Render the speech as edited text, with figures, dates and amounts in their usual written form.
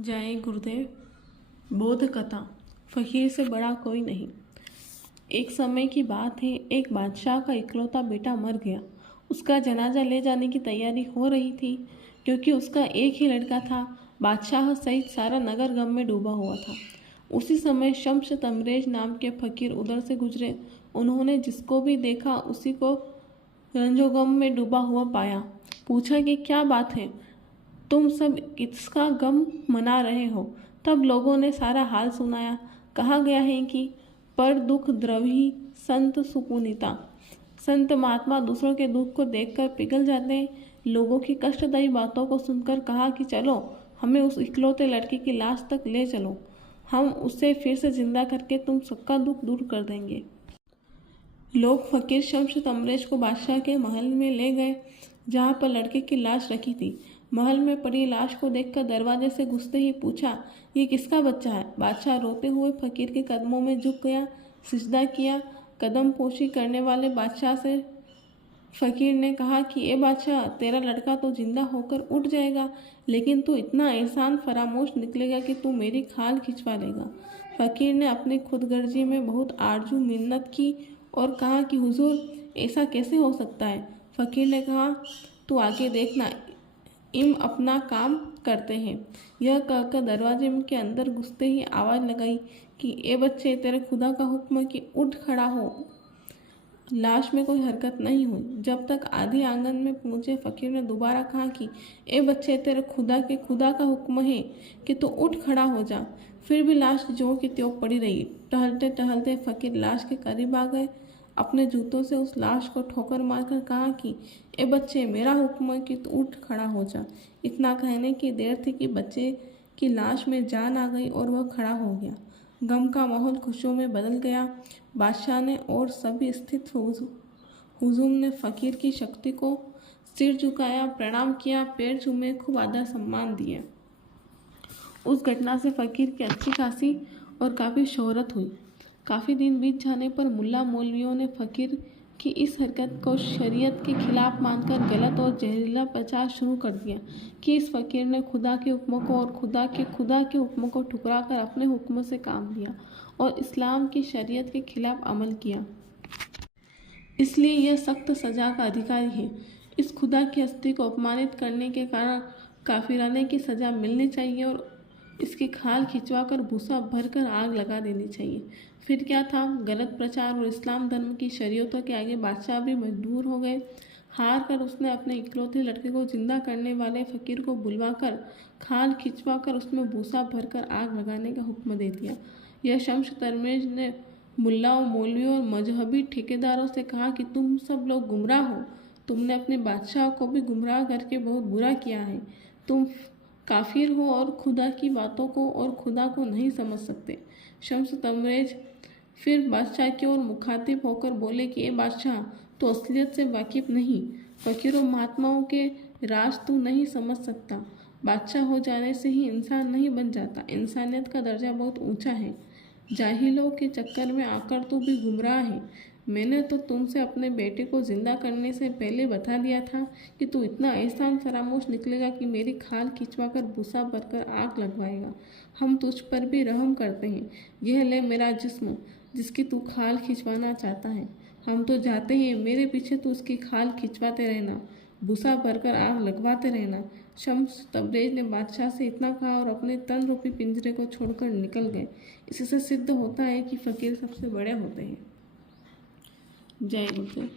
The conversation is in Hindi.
जय गुरुदेव। बोध कथा। फकीर से बड़ा कोई नहीं। एक समय की बात है, एक बादशाह का इकलौता बेटा मर गया। उसका जनाजा ले जाने की तैयारी हो रही थी, क्योंकि उसका एक ही लड़का था। बादशाह सहित सारा नगर गम में डूबा हुआ था। उसी समय शम्स तमरेज नाम के फकीर उधर से गुजरे। उन्होंने जिसको भी देखा उसी को रंजोगम में डूबा हुआ पाया। पूछा कि क्या बात है, तुम सब किसका गम मना रहे हो? तब लोगों ने सारा हाल सुनाया। कहा गया है कि पर दुख द्रवी संत सुपुनीता। संत महात्मा दूसरों के दुख को देखकर पिघल जाते हैं। लोगों की कष्टदायी बातों को सुनकर कहा कि चलो, हमें उस इकलौते लड़के की लाश तक ले चलो। हम उसे फिर से जिंदा करके तुम सबका दुख दूर कर देंगे। लोग फकीर शम्स तमरेज को बादशाह के महल में ले गए, जहाँ पर लड़के की लाश रखी थी। महल में पड़ी लाश को देखकर दरवाजे से घुसते ही पूछा, ये किसका बच्चा है? बादशाह रोते हुए फकीर के कदमों में झुक गया, सिजदा किया। कदम पोशी करने वाले बादशाह से फकीर ने कहा कि ए बादशाह, तेरा लड़का तो जिंदा होकर उठ जाएगा, लेकिन तू इतना एहसान फरामोश निकलेगा कि तू मेरी खाल खिंचवा लेगा। फकीर ने अपनी खुदगर्जी में बहुत आरजू मिन्नत की और कहा कि हुजूर, ऐसा कैसे हो सकता है? फकीर ने कहा, तू आगे देखना, इम अपना काम करते हैं। यह कहकर दरवाजे के अंदर घुसते ही आवाज़ लगाई कि ए बच्चे, तेरे खुदा का हुक्म कि उठ खड़ा हो। लाश में कोई हरकत नहीं हुई। जब तक आधी आंगन में पहुंचे, फकीर ने दोबारा कहा कि ए बच्चे, तेरे खुदा का हुक्म है कि तू उठ खड़ा हो जा। फिर भी लाश ज्यों की त्यों पड़ी रही। टहलते टहलते फकीर लाश के करीब आ गए। अपने जूतों से उस लाश को ठोकर मारकर कहा कि ए बच्चे, मेरा हुक्म है कि तू उठ खड़ा हो जा। इतना कहने की देर थी कि बच्चे की लाश में जान आ गई और वह खड़ा हो गया। गम का माहौल खुशियों में बदल गया। बादशाह ने और सभी स्थित हुजूम ने फकीर की शक्ति को सिर झुकाया, प्रणाम किया, पैर चूमे, खूब आदर सम्मान दिया। उस घटना से फकीर की अच्छी खासी और काफ़ी शोहरत हुई। काफ़ी दिन बीत जाने पर मुल्ला मौलवियों ने फकीर की इस हरकत को शरीयत के खिलाफ मानकर गलत और जहरीला प्रचार शुरू कर दिया कि इस फकीर ने खुदा के हुक्म को और खुदा के हुक्म को ठुकरा कर अपने हुक्म से काम लिया और इस्लाम की शरीयत के खिलाफ अमल किया, इसलिए यह सख्त सजा का अधिकारी है। इस खुदा की हस्ती को अपमानित करने के कारण काफिराने की सजा मिलनी चाहिए और इसकी खाल खिंचवा कर भूसा भरकर आग लगा देनी चाहिए। फिर क्या था, गलत प्रचार और इस्लाम धर्म की शरीयतों के आगे बादशाह भी मजबूर हो गए। हार कर उसने अपने इकलौते लड़के को जिंदा करने वाले फकीर को बुलवाकर खाल खिंचवा कर उसमें भूसा भरकर आग लगाने का हुक्म दे दिया। यह शम्स तमरेज ने मुल्लाओं, मौलवियों और मजहबी ठेकेदारों से कहा कि तुम सब लोग गुमराह हो। तुमने अपने बादशाह को भी गुमराह करके बहुत बुरा किया है। तुम काफिर हो और खुदा की बातों को और खुदा को नहीं समझ सकते। शम्स तमरेज फिर बादशाह की ओर मुखातिब होकर बोले कि ए बादशाह, तो असलियत से वाकिफ नहीं, फकीरों महात्माओं के राज तू नहीं समझ सकता। बादशाह हो जाने से ही इंसान नहीं बन जाता। इंसानियत का दर्जा बहुत ऊंचा है। जाहिलों के चक्कर में आकर तू भी गुमराह है। मैंने तो तुमसे अपने बेटे को जिंदा करने से पहले बता दिया था कि तू इतना एहसान फरामोश निकलेगा कि मेरी खाल खिंचवा कर भूसा भरकर आग लगवाएगा। हम तुझ पर भी रहम करते हैं। यह ले मेरा जिस्म, जिसकी तू खाल खिंचवाना चाहता है। हम तो जाते हैं, मेरे पीछे तू उसकी खाल खिंचवाते रहना, भूसा भरकर आग लगवाते रहना। शम्स तमरेज ने बादशाह से इतना कहा और अपने तन रूपी पिंजरे को छोड़कर निकल गए। इससे सिद्ध होता है कि फकीर सबसे बड़े होते हैं। जय गुरुदेव।